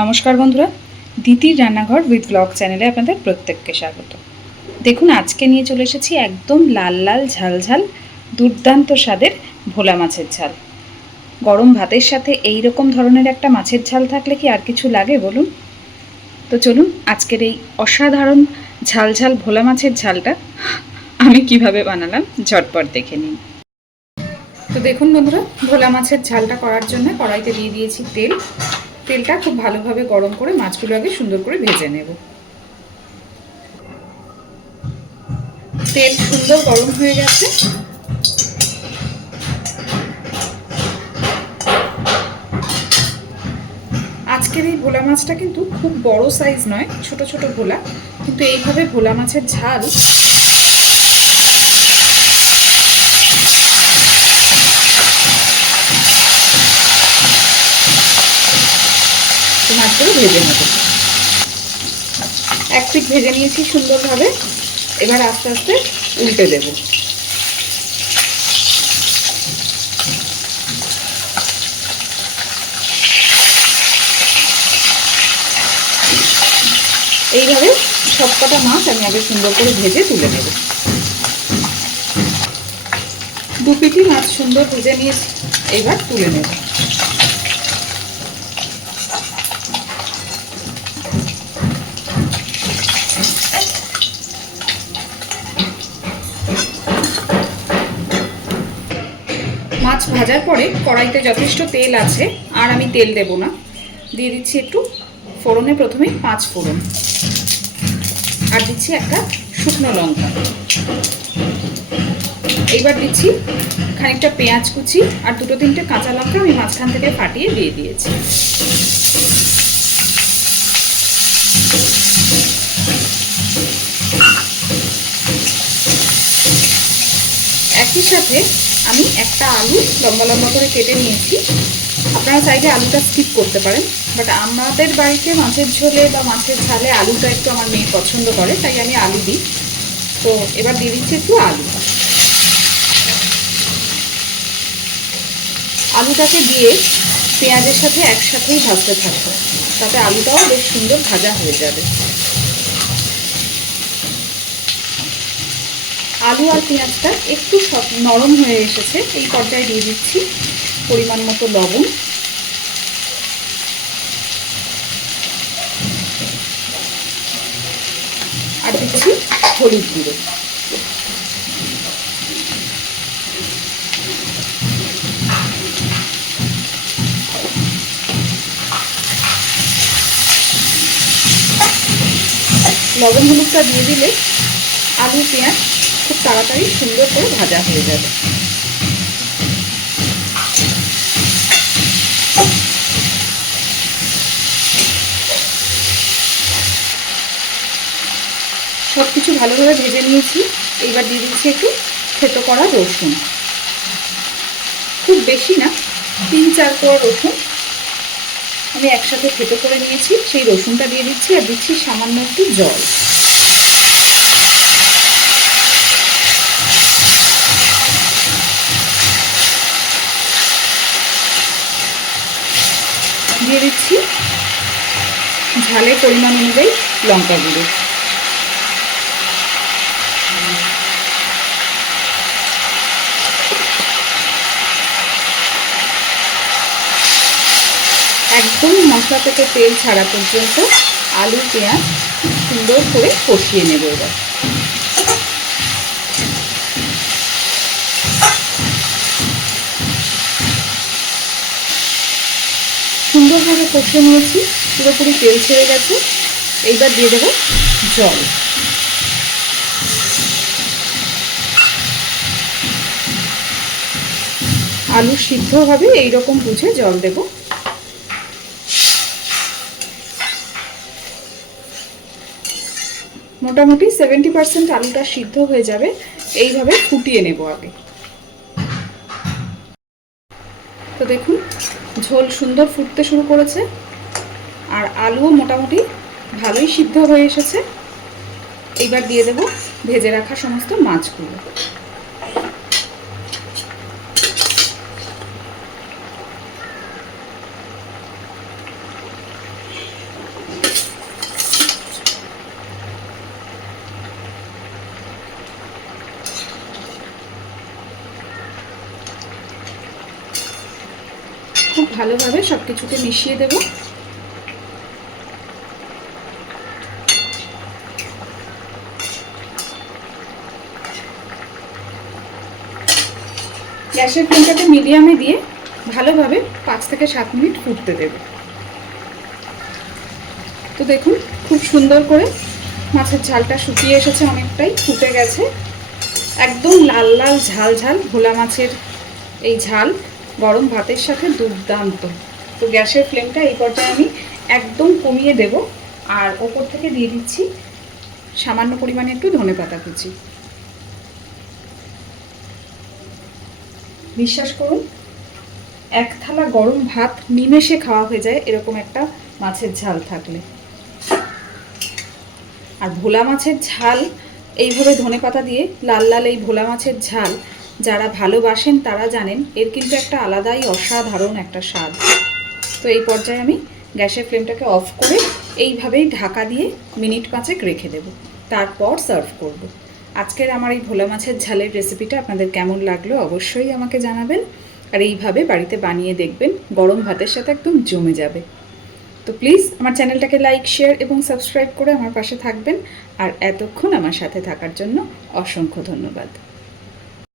নমস্কার বন্ধুরা, দিদির রান্নাঘর উইথ ব্লগ চ্যানেলে আপনাদের প্রত্যেককে স্বাগত। দেখুন, আজকে নিয়ে চলে এসেছি একদম লাল লাল ঝাল ঝাল দুর্দান্ত স্বাদের ভোলা মাছের ঝাল। গরম ভাতের সাথে এই রকম ধরনের একটা মাছের ঝাল থাকলে কি আর কিছু লাগে বলুন? তো চলুন আজকের এই অসাধারণ ঝাল ঝাল ভোলা মাছের ঝালটা আমি কিভাবে বানালাম ঝটপট দেখে নিন। তো দেখুন বন্ধুরা, ভোলা মাছের ঝালটা করার জন্য কড়াইতে দিয়ে দিয়েছি তেল। তেলটা খুব ভালোভাবে গরম করে মাছগুলো আগে সুন্দর করে ভেজে নেব। তেল সুন্দর গরম হয়ে গেছে। আজকের এই ভোলা মাছটা কিন্তু খুব বড় সাইজ নয়, ছোট ছোট ভোলা, কিন্তু এইভাবে ভোলা মাছের ঝাল মাছগুলো ভেজে নেব। এক পিঠ ভেজে নিয়েছি সুন্দরভাবে, এবার আস্তে আস্তে উল্টে দেব। এইভাবে সবকটা মাছ আমি আগে সুন্দর করে ভেজে তুলে নেব। দু পিঠি মাছ সুন্দর ভেজে নিয়েছি, এবার তুলে নেব। মাছ ভাজার পরে কড়াইতে যথেষ্ট তেল আছে, আর আমি তেল দেব না। দিয়ে দিচ্ছি একটু ফোড়নে, প্রথমে 5 ফোড়ন, আর দিচ্ছি একটা শুকনো লঙ্কা। এইবার দিচ্ছি খানিকটা পেঁয়াজ কুচি আর 2-3টে কাঁচা লঙ্কা আমি মাঝখান থেকে ফাটিয়ে দিয়ে দিয়েছি। একই সাথে আমি একটা আলু লম্বা লম্বা করে কেটে নিয়েছি। আপনারা চাইলে আলুটা স্কিপ করতে পারেন, বাট আমাদের বাড়িতে মাছের ঝোলে বা মাছের ঝালে আলুটা একটু আমার মেয়ে পছন্দ করে, তাই আমি আলু দিই। তো এবার দিয়ে দিচ্ছি একটু আলু। আলুটাকে দিয়ে পেঁয়াজের সাথে একসাথেই ভাজতে থাকবো, তাতে আলুটাও বেশ সুন্দর ভাজা হয়ে যাবে। আলু আর পেঁয়াজটা একটু নরম হয়ে এসেছে, এই পর্যায়ে দিয়ে দিচ্ছি পরিমাণ মতো লবণ, আর দিচ্ছি হলুদ গুঁড়ো। লবণ হলুদটা দিয়ে দিলে আলু পেঁয়াজ খুব তাড়াতাড়ি সুন্দর করে ভাজা হয়ে যাবে। সব কিছু ভালোভাবে ভেজে নিয়েছি। এইবার দিয়ে দিচ্ছি একটু থেতো করা রসুন, খুব বেশি না, 3-4 কোয়া রসুন আমি একসাথে থেতো করে নিয়েছি, সেই রসুনটা দিয়ে দিচ্ছি। আর দিচ্ছি সামান্য একটু জল। দিয়ে দিচ্ছি ঝালের পরিমাণ অনুযায়ী লঙ্কা গুঁড়ো। একদম মশলা থেকে তেল ছাড়া পর্যন্ত আলু পেঁয়াজ সুন্দর করে কষিয়ে নেব। এবার সুন্দরভাবে কষিয়ে নিয়েছি, পুরোপুরি তেল ছেড়ে গেছে। এইবার দিয়ে দেব জল। আলু সিদ্ধ হবে এইরকম বুঝে জল দেব। মোটামুটি 70% আলুটা সিদ্ধ হয়ে যাবে, এইভাবে ফুটিয়ে নেব আগে। তো দেখুন, ঝোল সুন্দর ফুটতে শুরু করেছে, আর আলুও মোটামুটি ভালোই সিদ্ধ হয়ে এসেছে। এইবার দিয়ে দেব ভেজে রাখা সমস্ত মাছগুলো। খুব ভালোভাবে সব কিছুকে মিশিয়ে দেব। গ্যাসের ফ্লেমটাকে মিডিয়ামে দিয়ে ভালোভাবে 5 থেকে 7 মিনিট ফুটতে দেব। তো দেখুন খুব সুন্দর করে মাছের ঝালটা শুকিয়ে এসেছে, অনেকটাই ফুটে গেছে। একদম লাল লাল ঝাল ঝাল ভোলা মাছের এই ঝাল গরম ভাতের সাথে দুর্দান্ত। তো গ্যাসের ফ্লেমটা এই পর্যায়ে আমি একদম কমিয়ে দেব, আর ওপর থেকে দিয়ে দিচ্ছি সামান্য পরিমাণে একটু ধনেপাতা কুচি। বিশ্বাস করুন, এক থালা গরম ভাত নিমেষে খাওয়া হয়ে যায় এরকম একটা মাছের ঝাল থাকলে। আর ভোলা মাছের ঝাল এইভাবে ধনেপাতা দিয়ে লাল লাল এই ভোলা মাছের ঝাল যারা ভালোবাসেন তারা জানেন এর কিন্তু একটা আলাদাই অসাধারণ একটা স্বাদ। তো এই পর্যায়ে আমি গ্যাসের ফ্লেমটাকে অফ করে এইভাবেই ঢাকা দিয়ে মিনিট 5 রেখে দেব, তারপর সার্ভ করব। আজকের আমার এই ভোলা মাছের ঝালের রেসিপিটা আপনাদের কেমন লাগলো অবশ্যই আমাকে জানাবেন, আর এইভাবে বাড়িতে বানিয়ে দেখবেন, গরম ভাতের সাথে একদম জমে যাবে। তো প্লিজ আমার চ্যানেলটাকে লাইক, শেয়ার এবং সাবস্ক্রাইব করে আমার পাশে থাকবেন। আর এতক্ষণ আমার সাথে থাকার জন্য অসংখ্য ধন্যবাদ।